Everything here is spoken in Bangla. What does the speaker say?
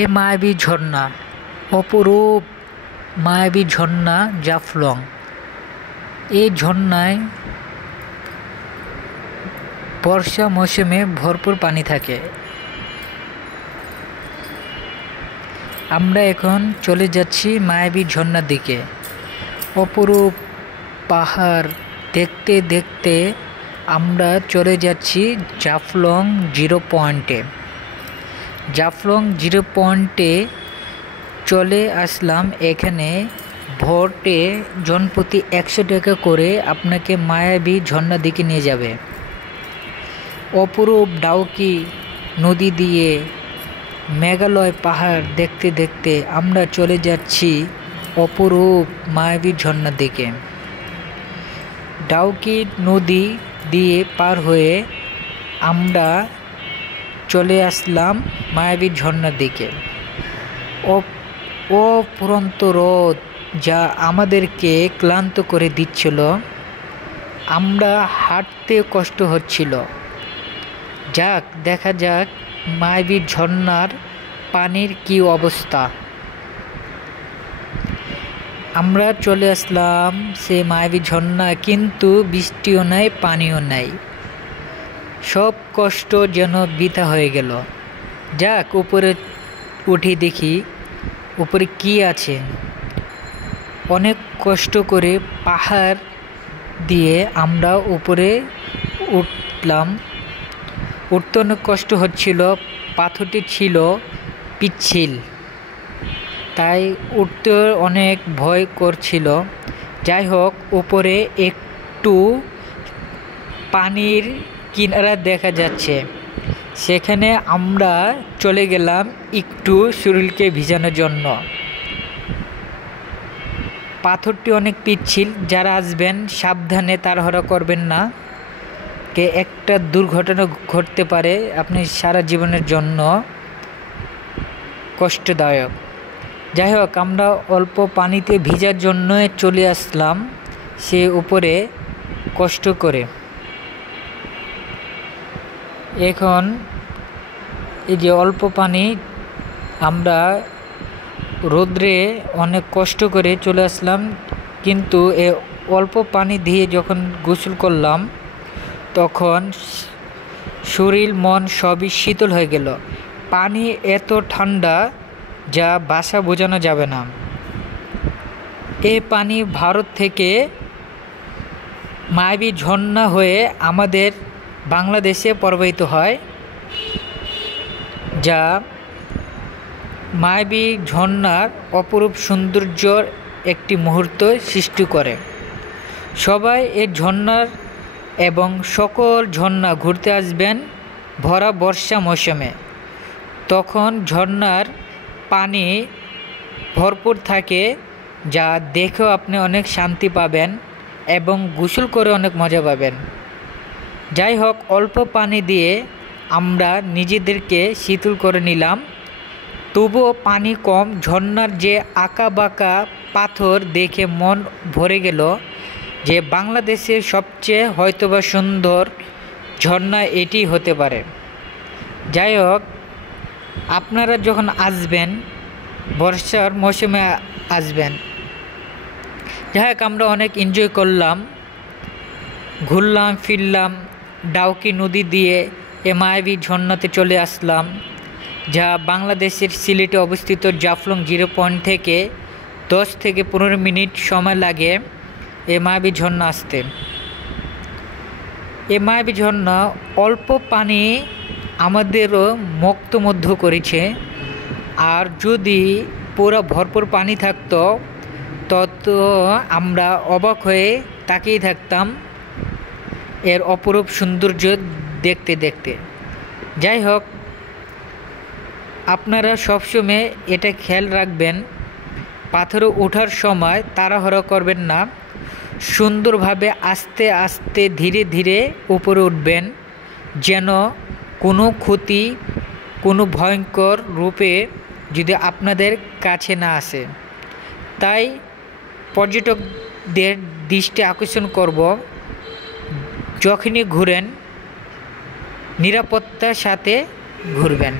এ মায়াবী ঝর্ণা, অপরূপ মায়াবী ঝর্ণা জাফলং। এই ঝর্ণায় বর্ষা মৌসুমে ভরপুর পানি থাকে। আমরা এখন চলে যাচ্ছি মায়াবী ঝর্ণার দিকে। অপরূপ পাহাড় দেখতে দেখতে আমরা চলে যাচ্ছি জাফলং জিরো পয়েন্টে। জাফলং জিরো পয়েন্টে চলে আসলাম। এখানে ভোটে জনপ্রতি 100 টাকা করে আপনাকে মায়াবী ঝর্ণার দিকে নিয়ে যাবে। অপরূপ ডাউকি নদী দিয়ে মেঘালয় পাহাড় দেখতে দেখতে আমরা চলে যাচ্ছি অপরূপ মায়াবী ঝর্ণার দিকে। ডাউকি নদী দিয়ে পার হয়ে আমরা চলে আসলাম মায়াবী ঝর্ণার দিকে। অফুরন্ত রোদ যা আমাদেরকে ক্লান্ত করে দিচ্ছিল, আমরা হাঁটতে কষ্ট হচ্ছিল। যাক, দেখা যাক মায়াবী ঝর্ণার পানির কি অবস্থা। আমরা চলে আসলাম সে মায়াবী ঝর্ণা, কিন্তু বৃষ্টিও নাই, পানিও নাই। সব কষ্ট যেন বৃথা হয়ে গেল। যাক, উপরে উঠে দেখি উপরে কি আছে। অনেক কষ্ট করে পাহাড় দিয়ে আমরা উপরে উঠলাম। উঠতে অনেক কষ্ট হচ্ছিল, পাথরটি ছিল পিচ্ছিল, তাই উঠতে অনেক ভয় করছিল। যাই হোক, উপরে একটু পানির কিনারা দেখা যাচ্ছে, সেখানে আমরা চলে গেলাম একটু শরীরকে ভিজানোর জন্য। পাথরটি অনেক পিচ্ছিল, যারা আসবেন সাবধানে, তাড়াহুড়া করবেন না, কে একটা দুর্ঘটনা ঘটতে পারে, আপনি সারা জীবনের জন্য কষ্টদায়ক। যাই হোক, আমরা অল্প পানিতে ভিজার জন্য চলে আসলাম সে উপরে কষ্ট করে। এখন এই যে অল্প পানি, আমরা রোদ্রে অনেক কষ্ট করে চলে আসলাম, কিন্তু এ অল্প পানি দিয়ে যখন গোসল করলাম তখন শরীর মন সবই শীতল হয়ে গেল। পানি এত ঠান্ডা যা ভাষা বোঝানো যাবে না। এই পানি ভারত থেকে মায়াবী ঝর্ণা হয়ে আমাদের বাংলাদেশে প্রবাহিত হয়, যা মায়াবী ঝর্ণার অপরূপ সৌন্দর্যর একটি মুহূর্ত সৃষ্টি করে। সবাই এই ঝর্ণার এবং সকল ঝর্ণা ঘুরতে আসবেন ভরা বর্ষা মৌসুমে। তখন ঝর্ণার পানি ভরপুর থাকে, যা দেখেও আপনি অনেক শান্তি পাবেন এবং গোসল করে অনেক মজা পাবেন। যাই হোক, অল্প পানি দিয়ে আমরা নিজেদেরকে শীতল করে নিলাম। তবুও পানি কম। ঝর্ণার যে আঁকা বাঁকা পাথর দেখে মন ভরে গেল যে বাংলাদেশের সবচেয়ে হয়তোবা সুন্দর ঝর্ণা এটি হতে পারে। যাই হোক, আপনারা যখন আসবেন বর্ষার মৌসুমে আসবেন। যাই হোক, আমরা অনেক এনজয় করলাম, ঘুরলাম ফিরলাম, ডাউকি নদী দিয়ে এ মায়াবী ঝর্ণাতে চলে আসলাম, যা বাংলাদেশের সিলেটে অবস্থিত। জাফলং জিরো পয়েন্ট থেকে 10 থেকে 15 মিনিট সময় লাগে এ মায়াবী ঝর্ণা আসতে। এ মায়াবী ঝর্ণা অল্প পানি আমাদেরও মুগ্ধ করেছে, আর যদি পুরো ভরপুর পানি থাকতো তত আমরা অবাক হয়ে তাকিয়ে থাকতাম এর অপরূপ সৌন্দর্য দেখতে দেখতে। যাই হোক, আপনারা সবসময় এটা খেয়াল রাখবেন, পাথরে ওঠার সময় তাড়াহুড়ো করবেন না, সুন্দরভাবে আস্তে আস্তে ধীরে ধীরে উপরে উঠবেন, যেন কোনো ক্ষতি, কোনো ভয়ঙ্কর রূপে যদি আপনাদের কাছে না আসে। তাই পর্যটকদের দৃষ্টি আকর্ষণ করব, যখনই ঘুরেন নিরাপত্তার সাথে ঘুরবেন।